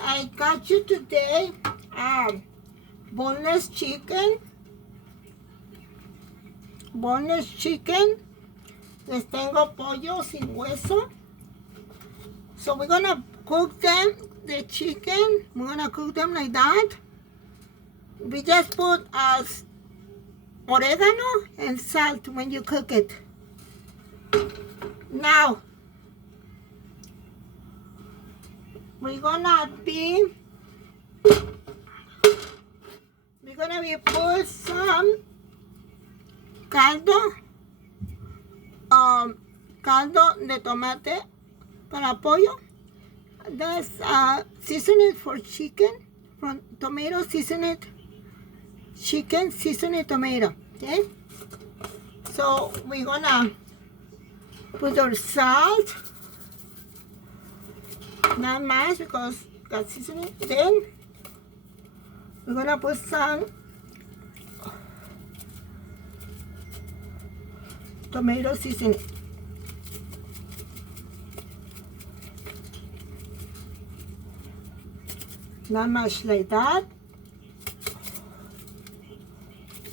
I got you today boneless chicken. Boneless chicken. Les tengo pollo sin hueso. So we're gonna cook them, the chicken. We're gonna cook them like that. We just put oregano and salt when you cook it. Now, we're gonna be put some caldo de tomate para pollo. That's seasoned for chicken, from tomato seasoned chicken, seasoned tomato. Okay, so we're gonna put our salt, not much because got seasoning. Then we're gonna put some tomato seasoning. Not much, like that,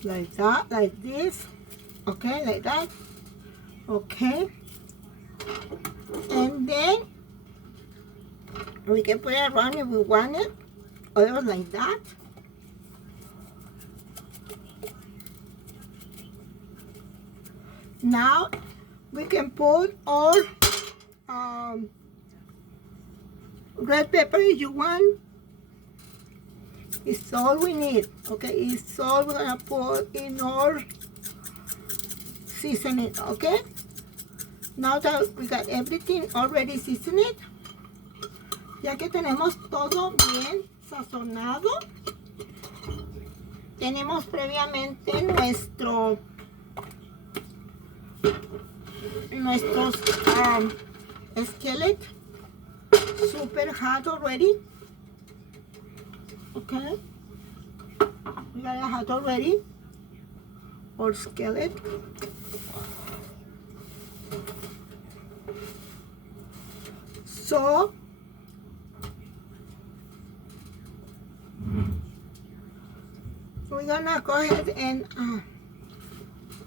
like this. Okay, like that. Okay, and then we can put it around if we want it, or like that. Now we can put our red pepper if you want. It's all we need. Okay, it's all we're gonna put in our seasoning. Okay, now that we got everything already seasoned, ya que tenemos todo bien sazonado, tenemos previamente nuestros skillet super hot already. Okay, we got it hot already, or skillet. So we're gonna go ahead and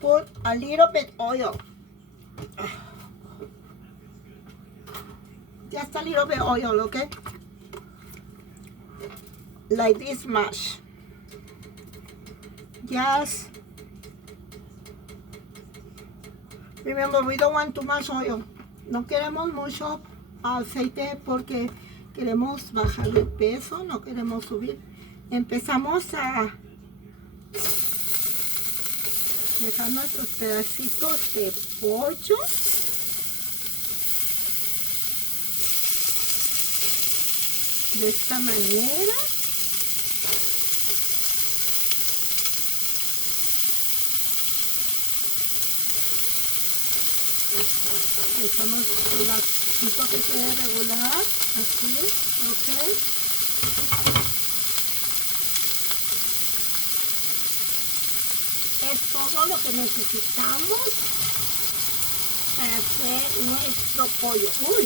put a little bit oil. Just a little bit oil, okay? Like this much. Just remember, we don't want too much oil. No queremos mucho aceite porque queremos bajar de peso, no queremos subir. Empezamos a dejar nuestros pedacitos de pollo. De esta manera. Dejamos el lacito que quede regular, así, ok. Es todo lo que necesitamos para hacer nuestro pollo. Uy,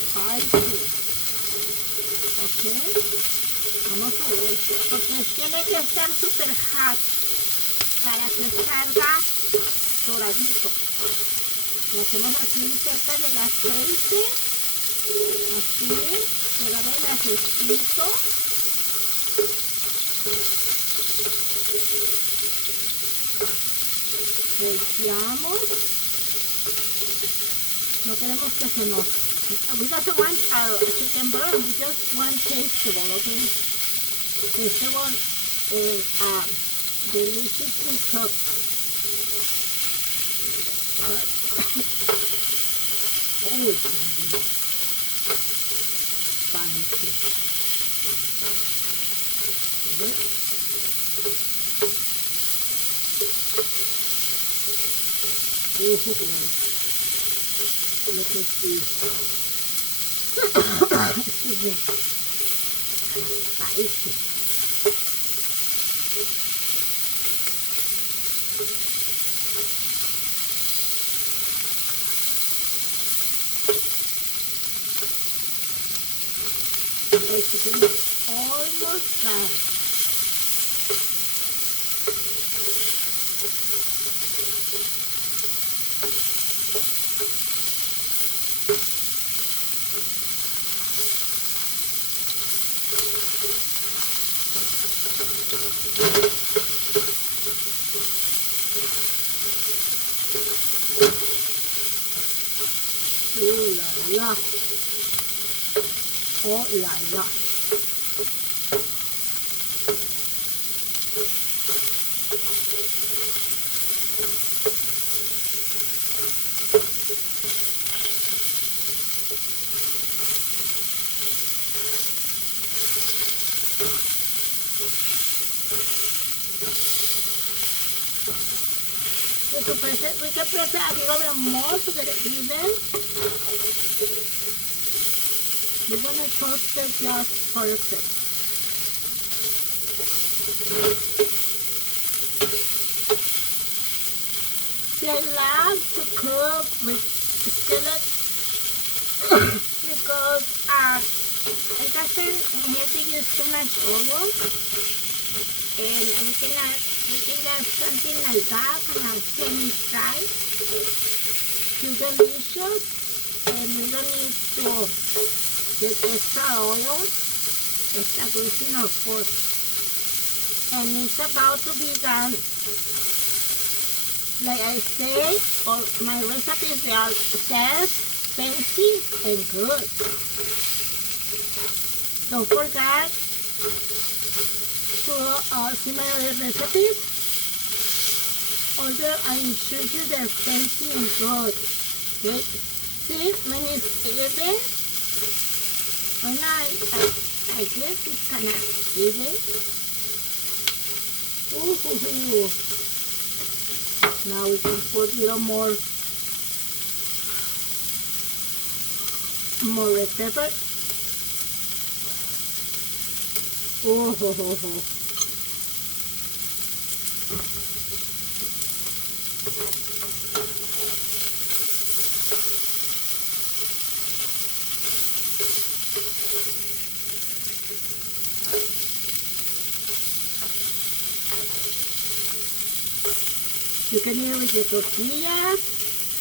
spicy. Ok, vamos a ver, porque tiene que estar super hot para que salga doradito. Lo hacemos así cerca del aceite, así, pegar el aceitito. Volteamos. No queremos que se nos... We doesn't want chicken burn, we just want tasteable, okay? Tasteable and deliciously cooked. But, oh, it's gonna be spicy. Okay. Look at this. Excuse me. Spicy. The chicken is almost done. Ooh la la. Oh la la. We can press it a little bit more to get it even. We want to toast it just perfect. See, I love to cook with skillet because it doesn't have to use too much oil, and we can get something like that and a semi-fry. It's delicious, and we don't need to get extra oil, extra grease in our food. And it's about to be done. Like I say, all my recipes, they are says, fancy and good. Don't forget to see my other recipes. Although I assure you they're fancy and good. Okay? See, when it's even, when I guess it's kind of even. Ooh. Now we can put a little more red pepper. Ooh. You can eat it with your tortillas,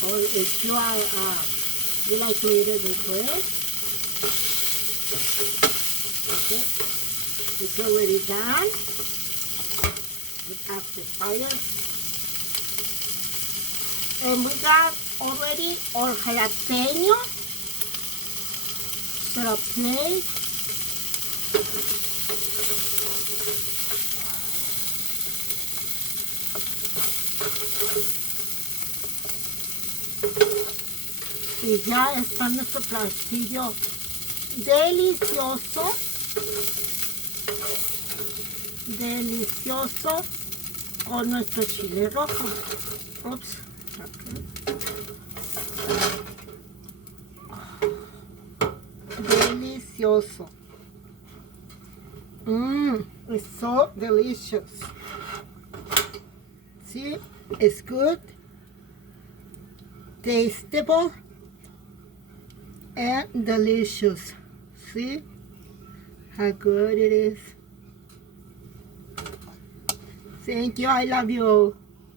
or if you are you like to eat it with bread. Okay, it's already done. Put up the fire, and we got already our jalapeno. Set a plate. Y ya está nuestro platillo delicioso, delicioso con nuestro chile rojo. Oops. Okay. Delicioso. It's so delicious. See, it's good, tasteable, and delicious. See how good it is. Thank you. I love you.